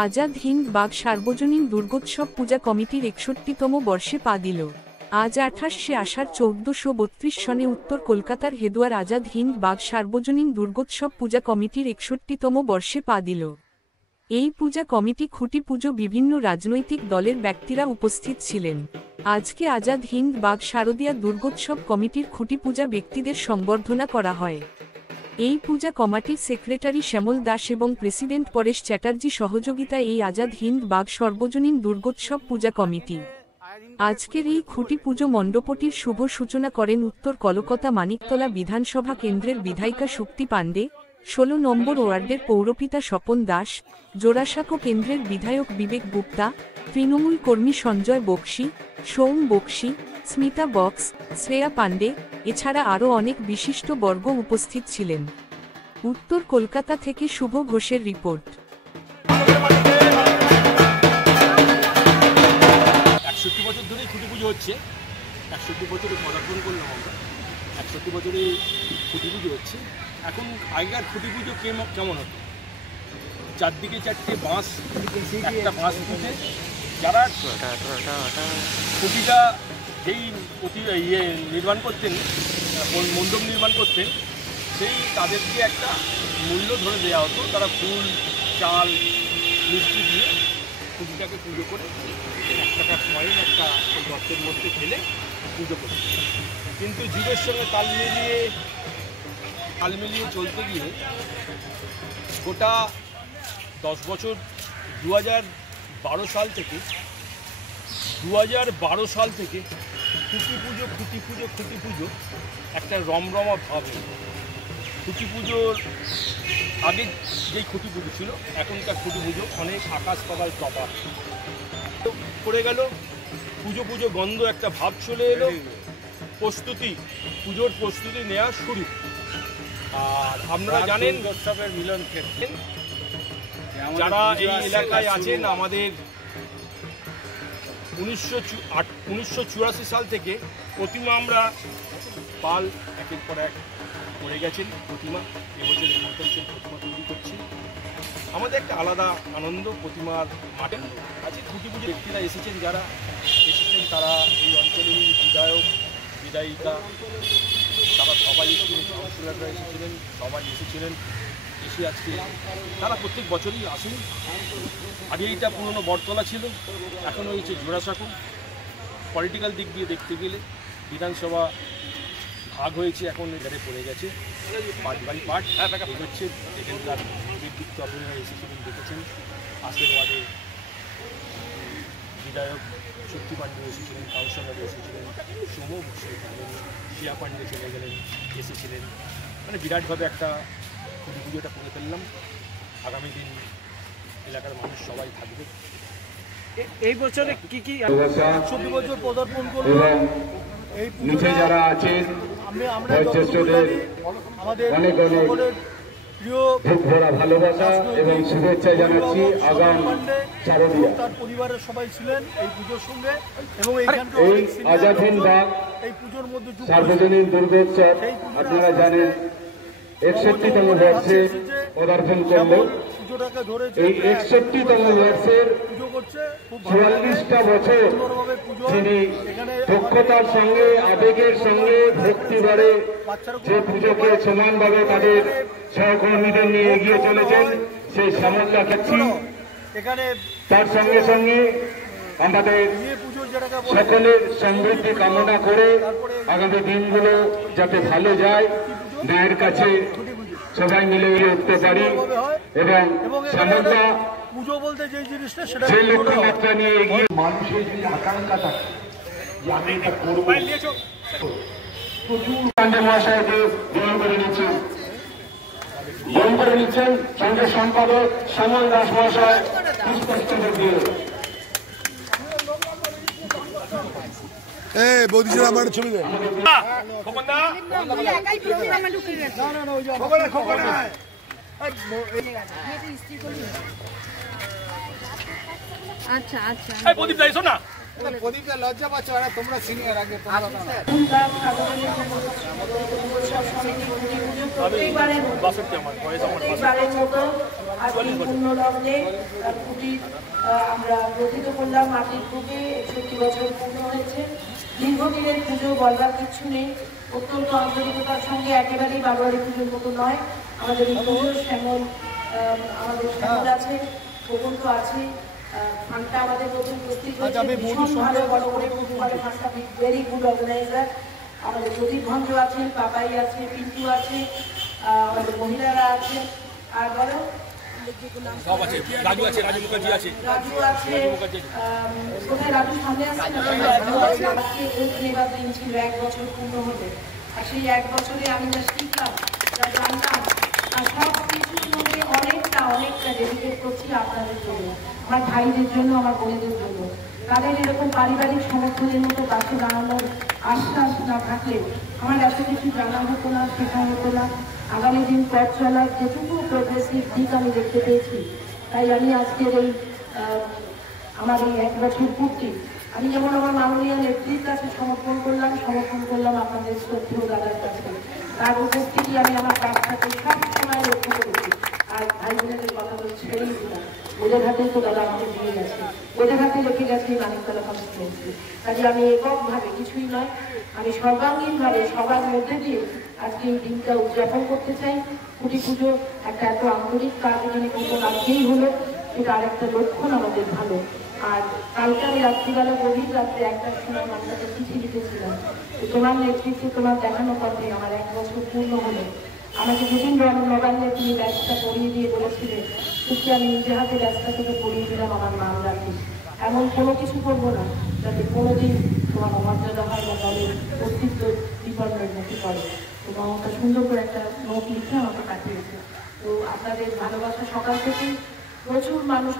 Azad Hind bug সার্বজনীন দুর্গোৎসব পূজা কমিটির ৬১তম বর্ষে পা দিল। আজ ২৮শে আষাঢ় ১৪৩২ সনে উত্তর কলকাতার হেদুয়ার আজাদ হিন্দ বাগ সার্বজনীন দুর্গোৎসব পূজা কমিটির ৬১তম বর্ষে পা দিল। এই পূজা কমিটি খুঁটি পুজো বিভিন্ন রাজনৈতিক দলের ব্যক্তিরা উপস্থিত ছিলেন। আজকে আজাদ হিন্দ বাগ শারদীয়া দুর্গোৎসব কমিটির খুঁটি পূজা ব্যক্তিদের সংবর্ধনা করা হয়। এই পূজা কমিটির সেক্রেটারি শ্যামল দাস এবং প্রেসিডেন্ট পরেশ চ্যাটার্জি সহযোগিতায় এই আজাদ হিন্দ বাগ সর্বজনীন দুর্গোৎসব পূজা কমিটি। আজকের এই খুঁটি পুজো মণ্ডপটির শুভ সূচনা করেন উত্তর কলকাতা মানিকতলা বিধানসভা কেন্দ্রের বিধায়িকা শুক্তি পাণ্ডে, ১৬ নম্বর ওয়ার্ডের পৌরপিতা স্বপন দাস, জোড়াসাঁকো কেন্দ্রের বিধায়ক বিবেক গুপ্তা, তৃণমূল কর্মী সঞ্জয় বক্সি, সোম বক্সি, স্মিতা বক্স, শ্রেয়া পাণ্ডে, এছাড়া আরও অনেক বিশিষ্ট বর্গ উপস্থিত ছিলেন। উত্তর কলকাতা থেকে শুভ ঘোষের রিপোর্ট। ৬১ বছর ধরেই খুঁটি পুজো হচ্ছে। ৬১ বছরে পদার্পণ করলাম আমরা। ৬১ বছরে খুঁটি পুজো হচ্ছে। এখন আগেকার খুঁটি পুজো কেমন হতো? চারদিকে চারটে বাঁশ, একটা বাঁশ পুঁতে যারা খুঁটিটা যেই নির্মাণ করতেন, মণ্ডপ নির্মাণ করতেন, সেই তাদেরকে একটা মূল্য ধরে দেওয়া হতো। তারা ফুল, চাল, মিষ্টি দিয়ে খুঁটিটাকে পুজো করে ১ টাকা কয়েন একটা গর্তের মধ্যে ফেলে পুজো করত। কিন্তু যুগের সঙ্গে তাল মিলিয়ে চলতে গিয়ে গোটা ১০ বছর ২০১২ সাল থেকে খুঁটি পুজো একটা রমরমা ভাব। খুঁটি পুজোর আগে যেই খুঁটি পুজো ছিল, এখনকার খুঁটি পুজো অনেক আকাশ পাতাল তফাৎ পড়ে গেল। পুজো গন্ধ একটা ভাব চলে এলো। পুজোর প্রস্তুতি নেওয়া শুরু। আর আপনারা জানেন উৎসবের মিলন ক্ষেত্রে যারা এই এলাকায় আছেন, আমাদের ১৯৮৪ সাল থেকে প্রতিমা আমরা পাল একের পর এক করে গেছেন। প্রতিমা এবছরের মতন সেই প্রতিমা তৈরি করছি। আমাদের একটা আলাদা আনন্দ প্রতিমার মাঠে আছে। খুঁটি পুজো ব্যক্তিরা এসেছেন, যারা এসেছেন তারা এই অঞ্চলের বিধায়ক, বিধায়িকা, তারা সবাই এসেছিলেন, কাউন্সিলররা এসেছিলেন, সবাই এসেছিলেন। এসে আজকে তারা প্রত্যেক বছরই আসেন। আগে এইটা পুরনো বটতলা ছিল, এখন হয়েছে জোড়াসাঁকো। পলিটিক্যাল দিক দিয়ে দেখতে গেলে বিধানসভা ভাগ হয়েছে, এখন এখানে পড়ে গেছে পার্ট বাই পার্ট এগোচ্ছে। এখানকার বিদ্যুৎ আপনারা এসেছিলেন, দেখেছেন। আশীর্বাদে বিধায়ক শক্তি পাণ্ডে এসেছিলেন, কাউন্সিলর এসেছিলেন, সোম বসে গেলেন, শ্রেয়া পাণ্ডে চলে গেলেন, এসেছিলেন। মানে বিরাটভাবে একটা খুঁটি পুজোটা করে ফেললাম। আগামী দিন এলাকার মানুষ সবাই থাকবে। এই বছরে কি ৬১ বছর পদার্পণ করব। এই নিচে যারা আছেন আমরা আমাদের সকলের প্রিয় ভরা ভালোবাসা এবং শুভেচ্ছা জানাচ্ছি। আগাম শারদীয়া তার পরিবারের সবাই ছিলেন এই পুজোর সঙ্গে এবং এই আজাদ হিন্দ বাগ এই পুজোর মধ্যে সার্বজনীন দুর্গোৎসব আপনারা জানেন ৬১তম বর্ষে পদার্পণ করল। এই ৬১তম বর্ষের ৪৪টা বছর তিনি দক্ষতার সঙ্গে, আবেগের সঙ্গে, ভক্তিভরে যে পুজোকে সমানভাবে তাদের সহকর্মীদের নিয়ে এগিয়ে চলেছেন, সেই সামর্থ্য রাখাচ্ছি। তার সঙ্গে সঙ্গে আমাদের সকলের সমৃদ্ধি কামনা করে আগামী দিনগুলো যাতে ভালো যায়, ন্যায়ের কাছে সবাই মিলে উঠতে পারি এবং সামর্থ্য পুজো বলতে যে জিনিসটা সেটা যে লক্ষ্যমাত্রা নিয়ে এগিয়ে মানুষের যে আকাঙ্ক্ষা থাকে যে আমি এটা করবো, প্রচুর পাণ্ডে মহাশয়কে গ্রহণ করে নিচ্ছেন সঙ্গে সম্পাদক শ্যামল দাস মহাশয় পুষ্পাঞ্জলি দিয়ে। বৌদিরা আমার ছবি দেন। আচ্ছা আচ্ছা প্রদীপ যাইছো না। প্রদীপটা লজ্জা পাচ্ছ, তোমরা সিনিয়র আগে আমরা গঠিত করলাম মাটির বুকে 61 বছর পূর্ণ হয়েছে। দীর্ঘদিনের পুজো বলবার কিছু নেই, অত্যন্ত আন্তরিকতার সঙ্গে, একেবারেই বারোয়ারি পুজোর মতো নয় আমাদের এই পুজো। শ্যামল আমাদের শ্যামল আছে, গোপন তো আছে, ফান্ডটা আমাদের প্রথম উপস্থিত হয়েছে, ভীষণ ভালো বড় করে পুজো করে ফান্ডটা, ভেরি গুড অর্গানাইজার। আমাদের প্রদীপ ভঞ্জ আছেন, পাপাই আছে, পিন্টু আছে, আমাদের মহিলারা আছে, আর বলো রাজু আছে, রাজু মুখার্জি আছে, কোথায় রাজু সামনে আসছে দিন ছিল 1 বছর পূর্ণ হতে। আর সেই 1 বছরে আমি যা শিখলাম, যা জানলাম, আর সব কিছুর মধ্যে অনেকটা ডেডিকেট করছি আপনাদের জন্য, আমার ভাইদের জন্য, আমার বোনেদের জন্য। তাদের এরকম পারিবারিক সমর্থনের মতো কাছে দাঁড়ানোর আশ্বাস না থাকলে আমার এত কিছু জানা হতো না, শেখা হতো না। আগামী দিন পথ চলার যেটুকু প্রোগ্রেসিভ দিক আমি দেখতে পেয়েছি, তাই আমি আজকের এই আমার এই 1 বছর পূর্তি আমি যেমন আমার মাননীয় নেত্রীর কাছে সমর্পণ করলাম আপনাদের শ্রদ্ধেয় দাদার কাছে। তার উপস্থিতি আমি আমার কাজটাকে সব সময় লক্ষ্য করেছি। আর ভাই বোনেদের কথা বলে ছেড়েই দিলাম, ওদের হাতেই তো দাদা আমাকে দিয়ে গেছে, ওদের হাতে রেখে গেছে এই মানিকতলা কনস্টিটুয়েন্সি। কাজে আমি এককভাবে কিছুই নয়, আমি সর্বাঙ্গীনভাবে সবার মধ্যে দিয়ে আজকে এই দিনটা উদযাপন করতে চাই। খুঁটি পুজো একটা এত আন্তরিক কাজ এখানে কিন্তু আজকেই হলো, এটা আরেকটা লক্ষণ আমাদের ভালো। আর কালকে আমি রাত্রিবেলা গভীর রাত্রে 1টার সময় আপনাকে চিঠি লিখেছিলাম, তোমার নেতৃত্বে, তোমার দেখানো পথে আমার 1 বছর পূর্ণ হলো। আমাকে যেদিন মোবাইলে তুমি ব্যাগটা পরিয়ে দিয়ে বলেছিলে, সত্যি আমি নিজে হাতে ব্যাগটা থেকে পরিয়ে দিলাম আমার নাম রাখি। এমন কোনো কিছু করবো না যাতে কোনোদিন তোমার অমর্যাদা হয় বা দলের অস্তিত্ব বিপন্নের মুখে পড়ে। তো মমতা সুন্দর করে একটা নোট লিখে আমাকে পাঠিয়েছে। তো আপনাদের ভালোবাসা সকাল থেকেই প্রচুর মানুষ